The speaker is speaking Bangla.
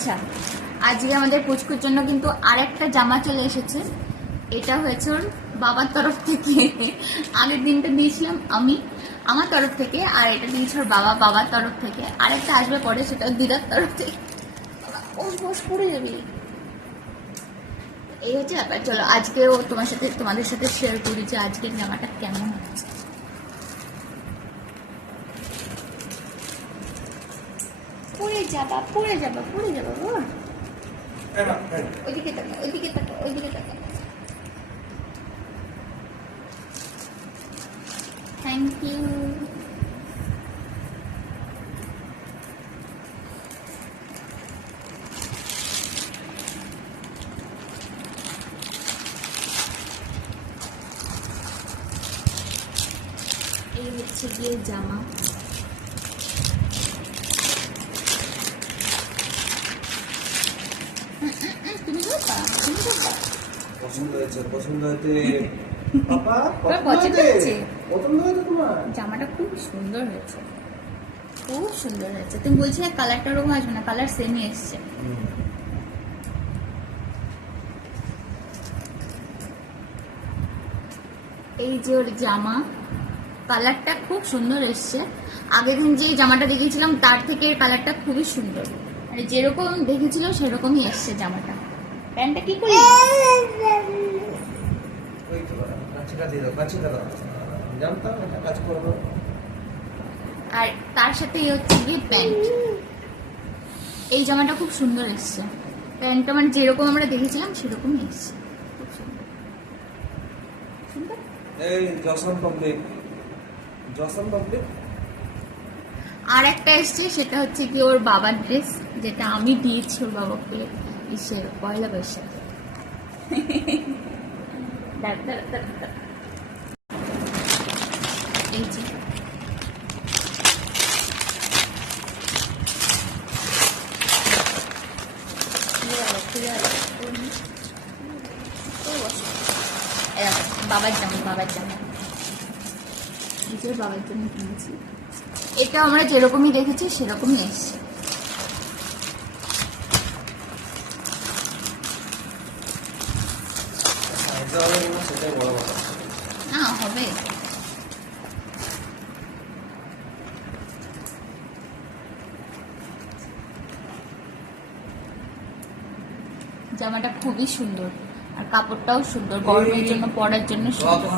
আচ্ছা, আজকে আমাদের পুচকুর জন্য কিন্তু আরেকটা জামা চলে এসেছে। এটা হয়েছে ওর বাবার তরফ থেকে। আগের দিনটা দিয়েছিলাম আমি আমার তরফ থেকে, আর এটা দিয়েছে ওর বাবার তরফ থেকে। আরেকটা আসবে পরে, সেটা দিদার তরফ থেকে। ও বস পড়ে যাবি। এই হচ্ছে ব্যাপার। চলো আজকেও তোমাদের সাথে শেয়ার করি যে আজকের জামাটা কেমন হচ্ছে। পড়ে যাবা ওর। ওইদিকে তাকা। Thank you. এই হচ্ছে গিয়ে জামা। জামাটা খুব সুন্দর হয়েছে, তুমি বলছিলে কালারটা ওরকম আসবে না, কালার সেমই এসছে। এই যে ওর জামা, কালারটা খুব সুন্দর এসছে। আগের দিন যে জামাটা দেখিয়েছিলাম তার থেকে কালারটা খুবই সুন্দর, মানে যেরকম দেখেছিল সেরকমই এসছে জামাটা। প্যান্টটা কি করি? আর তার সাথে হচ্ছে গিয়ে প্যান্ট। এই জামাটা খুব সুন্দর এসছে, প্যান্টটা মানে যেরকম আমরা দেখেছিলাম সেরকমই এসছে, খুব সুন্দর। আর একটা এসছে, সেটা হচ্ছে কি ওর বাবার ড্রেস, যেটা আমি দিয়েছি ওর বাবাকে পয়লা বৈশাখে। এই যে বাবার জামা নিজের বাবার জন্য কিনেছি। এটা আমরা যেরকমই দেখেছি সেরকমই এসছে। না হবে, জামাটা খুবই সুন্দর আর কাপড়টাও সুন্দর, গরমের জন্য পরার জন্য সুন্দর।